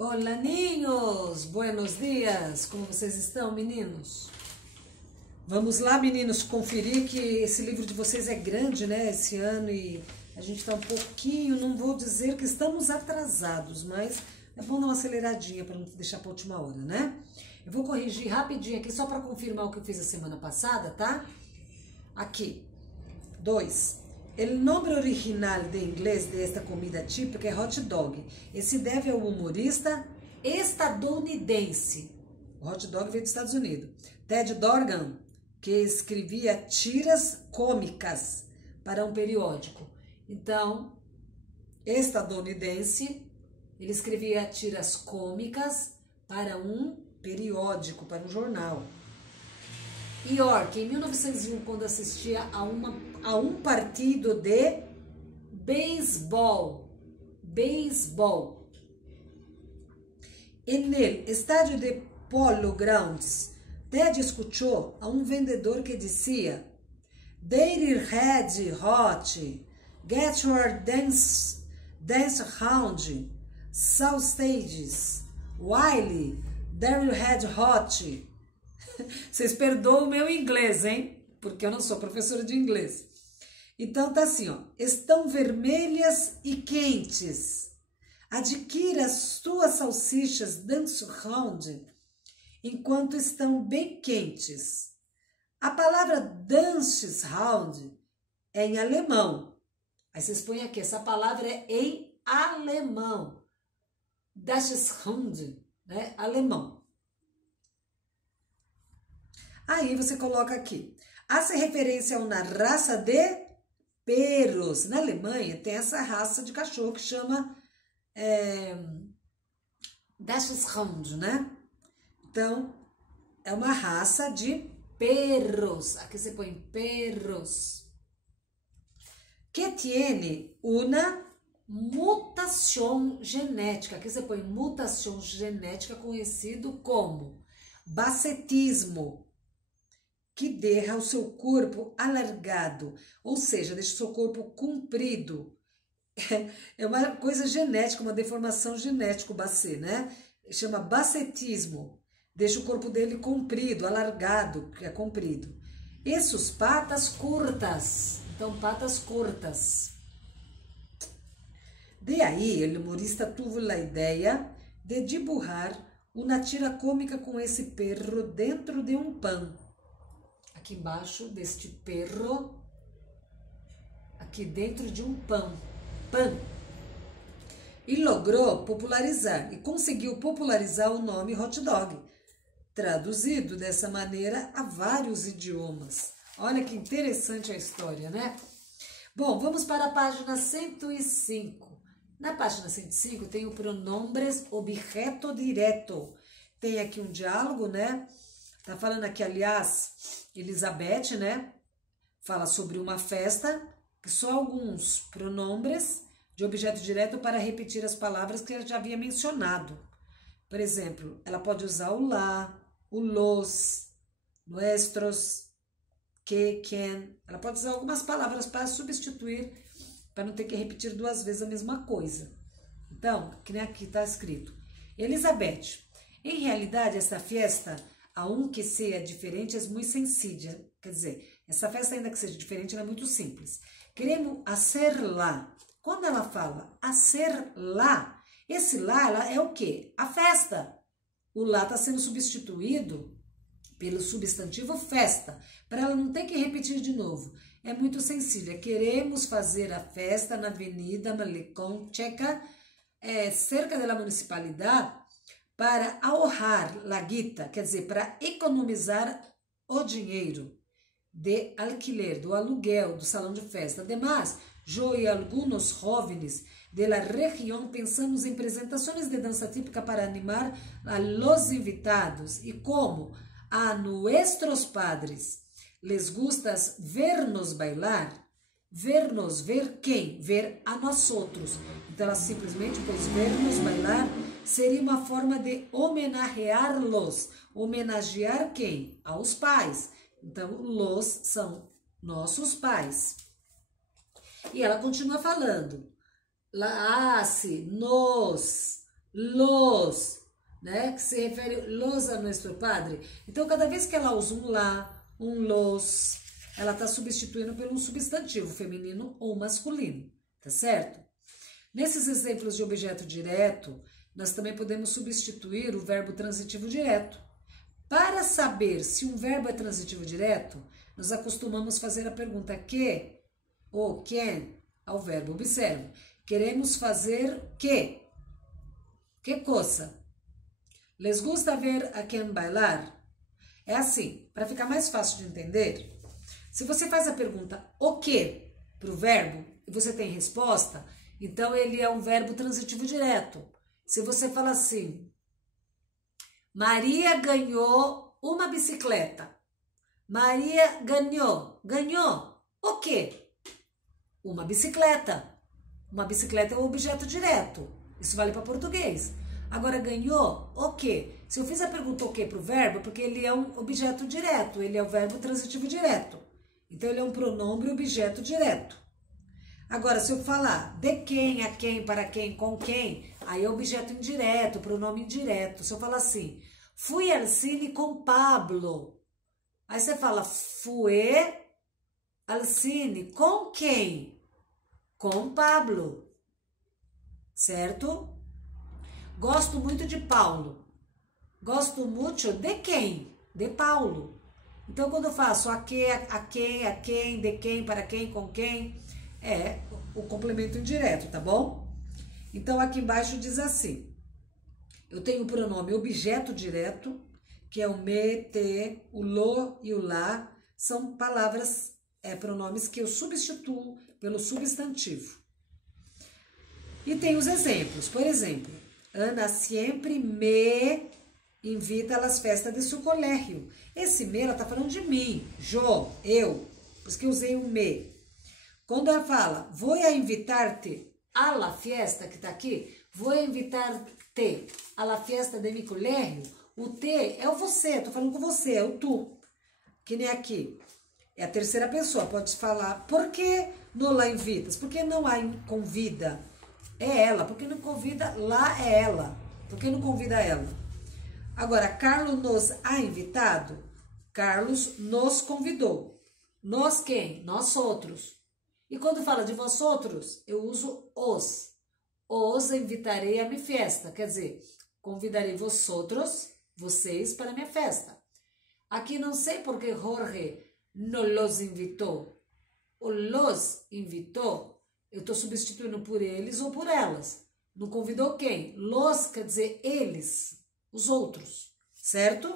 Olá, ninhos! Buenos dias! Como vocês estão, meninos? Vamos lá, meninos, conferir que esse livro de vocês é grande, né, esse ano, e a gente tá um pouquinho, não vou dizer que estamos atrasados, mas é bom dar uma aceleradinha para não deixar para última hora, né? Eu vou corrigir rapidinho aqui, só para confirmar o que eu fiz a semana passada, tá? Aqui, 2. O nome original de inglês desta comida típica é hot dog. Esse deve ao humorista estadunidense. O hot dog veio dos Estados Unidos. Ted Dorgan, que escrevia tiras cômicas para um periódico. Então, estadunidense, ele escrevia tiras cômicas para um periódico, para um jornal. York, em 1901, quando assistia a um partido de beisebol. En el estádio de Polo Grounds, Ted escutou a um vendedor que dizia: "Dirty Red Hot, get your dance round, sausages, Wiley, Dirty Red Hot." Vocês perdoam o meu inglês, hein? Porque eu não sou professora de inglês. Então tá assim, ó. Estão vermelhas e quentes. Adquira as suas salsichas dance round enquanto estão bem quentes. A palavra dance round é em alemão. Aí vocês põem aqui, essa palavra é em alemão. Dance round, né? Alemão. Aí você coloca aqui, hace referência a uma raça de perros. Na Alemanha tem essa raça de cachorro que chama Dachshund, né? Então, é uma raça de perros. Aqui você põe perros. Que tiene una mutação genética. Aqui você põe mutação genética, conhecido como bacetismo, que deixa o seu corpo alargado, ou seja, deixa o seu corpo comprido. É uma coisa genética, uma deformação genética, o bacê, né? Chama bacetismo. Deixa o corpo dele comprido, alargado, que é comprido. E suas patas curtas. Então, patas curtas. De aí, o humorista teve a ideia de dibujar uma tira cômica com esse perro dentro de um pão. Aqui embaixo deste perro, aqui dentro de um pão. E logrou popularizar, e conseguiu popularizar o nome hot dog, traduzido dessa maneira a vários idiomas. Olha que interessante a história, né? Bom, vamos para a página 105. Na página 105 tem o pronombres objeto direto. Tem aqui um diálogo, né? Tá falando aqui, aliás, Elizabeth, né? Fala sobre uma festa, que só alguns pronombres de objeto direto para repetir as palavras que ela já havia mencionado. Por exemplo, ela pode usar o lá, o los, nuestros, que, quien. Ela pode usar algumas palavras para substituir, para não ter que repetir duas vezes a mesma coisa. Então, que nem aqui está escrito. Elizabeth, em realidade, esta festa, aunque seja diferente, é muito sencilla. Quer dizer, essa festa, ainda que seja diferente, ela é muito simples. Queremos hacer lá. Quando ela fala hacer lá, esse lá ela é o quê? A festa. O lá está sendo substituído pelo substantivo festa, para ela não ter que repetir de novo. É muito sencilla. Queremos fazer a festa na Avenida Malecón Checa, cerca da municipalidade, para ahorrar la guita, quer dizer, para economizar o dinheiro de alquiler, do aluguel do salão de festa. Además, eu e alguns jovens de la região pensamos em apresentações de dança típica para animar a los invitados, e como a nuestros padres les gusta vernos bailar, vernos, ver quem? Ver a nós outros. Então ela simplesmente pôs vernos bailar, seria uma forma de homenagear-los. Homenagear quem? Aos pais. Então, los são nossos pais. E ela continua falando. Las, nos, los, né? Que se refere los a nosso padre. Então, cada vez que ela usa um lá, um los, ela está substituindo por um substantivo feminino ou masculino, tá certo? Nesses exemplos de objeto direto, nós também podemos substituir o verbo transitivo direto. Para saber se um verbo é transitivo direto, nós acostumamos fazer a pergunta que ou quem ao verbo. Observe, queremos fazer que? Que coisa? Les gusta ver a quem bailar? É assim, para ficar mais fácil de entender, se você faz a pergunta o que para o verbo e você tem resposta, então ele é um verbo transitivo direto. Se você fala assim, Maria ganhou uma bicicleta. Maria ganhou. Ganhou o quê? Uma bicicleta. Uma bicicleta é um objeto direto. Isso vale para português. Agora, ganhou o quê? Se eu fiz a pergunta o quê para o verbo, porque ele é um objeto direto, ele é o verbo transitivo direto. Então, ele é um pronome objeto direto. Agora, se eu falar de quem, a quem, para quem, com quem, aí é objeto indireto, pronome indireto. Se eu falar assim, fui ao cine com Pablo. Aí você fala, fui ao cine com quem? Com Pablo. Certo? Gosto muito de Paulo. Gosto muito de quem? De Paulo. Então, quando eu faço a quem, de quem, para quem, com quem, é o complemento indireto, tá bom? Então, aqui embaixo diz assim, eu tenho o pronome objeto direto, que é o me, te, o lo e o lá, são palavras, pronomes que eu substituo pelo substantivo. E tem os exemplos, por exemplo, Ana sempre me invita às festas de seu colégio. Esse me, ela tá falando de mim, eu, por isso que eu usei o me. Quando ela fala, vou invitar-te à la fiesta, que tá aqui, vou invitar-te à la fiesta de mi colégio, o te é o você, tô falando com você, é o tu. Que nem aqui, é a terceira pessoa, pode falar, por que não la invitas? Por que não a convida? É ela, porque não convida, lá é ela, porque não convida ela. Agora, Carlos nos ha invitado, Carlos nos convidou. Nós quem? Nós outros. E quando fala de vós outros, eu uso os. Os invitarei a minha festa, quer dizer, convidarei vós outros, vocês, para a minha festa. Aqui não sei porque Jorge não los invitou. O los invitou, eu estou substituindo por eles ou por elas. Não convidou quem? Los quer dizer eles, os outros, certo?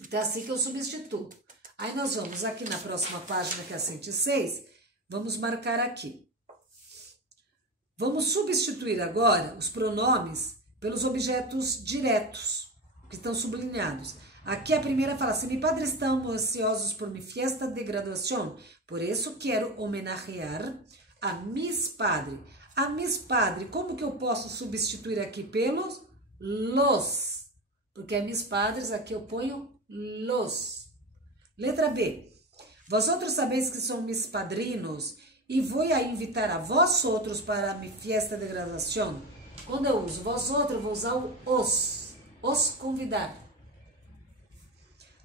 Então é assim que eu substituo. Aí nós vamos aqui na próxima página, que é a 106, vamos marcar aqui. Vamos substituir agora os pronomes pelos objetos diretos, que estão sublinhados. Aqui a primeira fala, se mi padre estão ansiosos por mi fiesta de graduação, por isso quero homenagear a mis padre. A mis padre, como que eu posso substituir aqui pelos los? Porque a mis padres, aqui eu ponho los. Letra B. Vosotros sabéis que são mis padrinos e vou a invitar a vós outros para mi fiesta de graduação. Quando eu uso vós outros, eu vou usar o os convidar.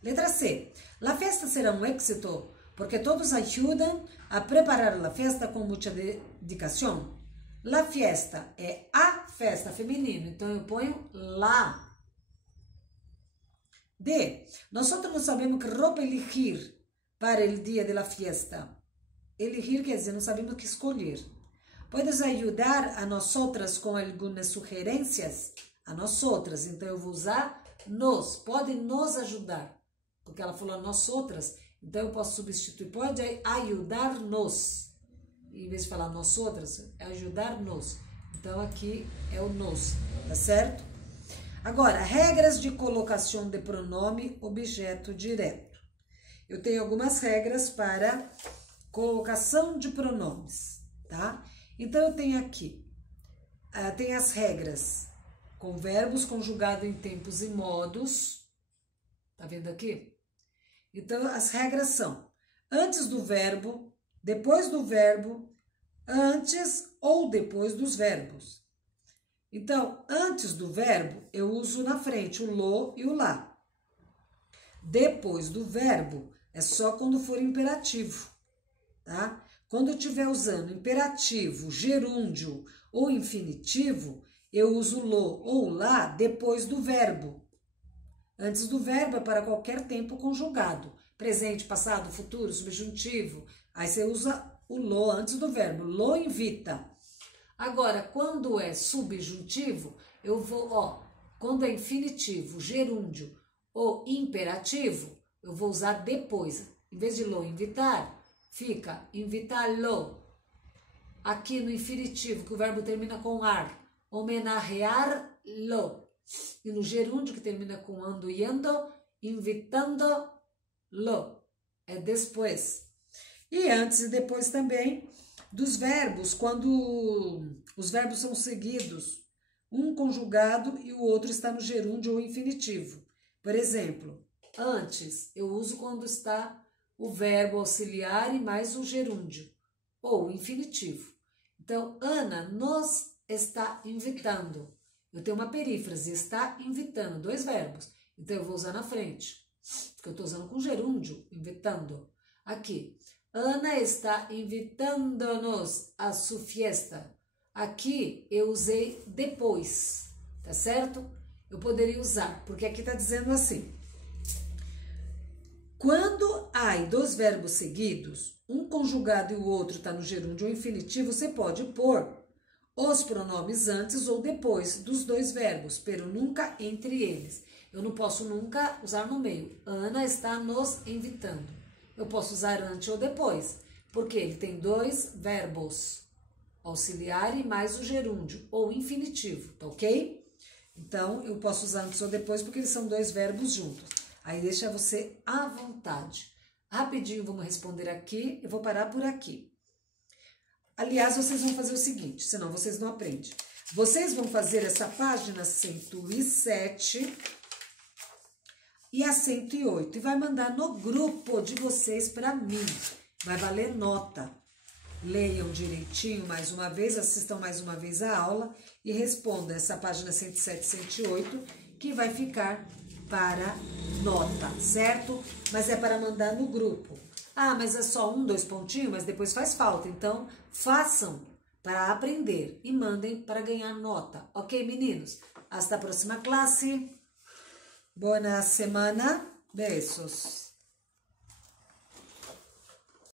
Letra C. La festa será um éxito porque todos ajudam a preparar a festa com muita dedicação. La fiesta é a festa feminino, então eu ponho lá. D. Nós não sabemos que roupa elegir para o dia da fiesta. Elegir quer dizer, não sabemos o que escolher. Podes ajudar a nós outras com algumas sugerências? A nós outras, então eu vou usar nos. Pode nos ajudar, porque ela falou nós outras, então eu posso substituir. Pode ajudar-nos. Em vez de falar nós outras, é ajudar-nos. Então aqui é o nos, tá certo? Agora, regras de colocação de pronome objeto direto. Eu tenho algumas regras para colocação de pronomes, tá? Então, eu tenho aqui, tem as regras com verbos conjugados em tempos e modos, tá vendo aqui? Então, as regras são antes do verbo, depois do verbo, antes ou depois dos verbos. Então, antes do verbo, eu uso na frente o lo e o lá. Depois do verbo, é só quando for imperativo, tá? Quando eu estiver usando imperativo, gerúndio ou infinitivo, eu uso lo ou lá depois do verbo. Antes do verbo é para qualquer tempo conjugado. Presente, passado, futuro, subjuntivo. Aí você usa o lo antes do verbo. Lo invita. Agora, quando é subjuntivo, eu vou, quando é infinitivo, gerúndio ou imperativo, eu vou usar depois. Em vez de lo invitar, fica invitá-lo. Aqui no infinitivo, que o verbo termina com ar, homenagear-lo. E no gerúndio, que termina com ando e ando, invitando-lo. É depois. E antes e depois também dos verbos, quando os verbos são seguidos, um conjugado e o outro está no gerúndio ou infinitivo. Por exemplo, antes eu uso quando está o verbo auxiliar e mais o gerúndio, ou infinitivo. Então, Ana nos está invitando. Eu tenho uma perífrase, está invitando, dois verbos. Então, eu vou usar na frente, porque eu estou usando com gerúndio, invitando. Aqui, Ana está invitando-nos a sua fiesta. Aqui, eu usei depois, tá certo? Eu poderia usar, porque aqui está dizendo assim. Quando há dois verbos seguidos, um conjugado e o outro está no gerúndio ou infinitivo, você pode pôr os pronomes antes ou depois dos dois verbos, pero nunca entre eles. Eu não posso nunca usar no meio. Ana está nos invitando. Eu posso usar antes ou depois, porque ele tem dois verbos, auxiliar e mais o gerúndio, ou infinitivo, tá ok? Então, eu posso usar antes ou depois, porque eles são dois verbos juntos. Aí deixa você à vontade. Rapidinho, vamos responder aqui, eu vou parar por aqui. Aliás, vocês vão fazer o seguinte, senão vocês não aprendem. Vocês vão fazer essa página 107 e a 108 e vai mandar no grupo de vocês para mim. Vai valer nota. Leiam direitinho mais uma vez, assistam mais uma vez a aula e respondam essa página 107 e 108 que vai ficar para nota, certo? Mas é para mandar no grupo. Ah, mas é só 1, 2 pontinhos, mas depois faz falta. Então, façam para aprender e mandem para ganhar nota. Ok, meninos? Hasta a próxima classe. Boa semana. Beijos.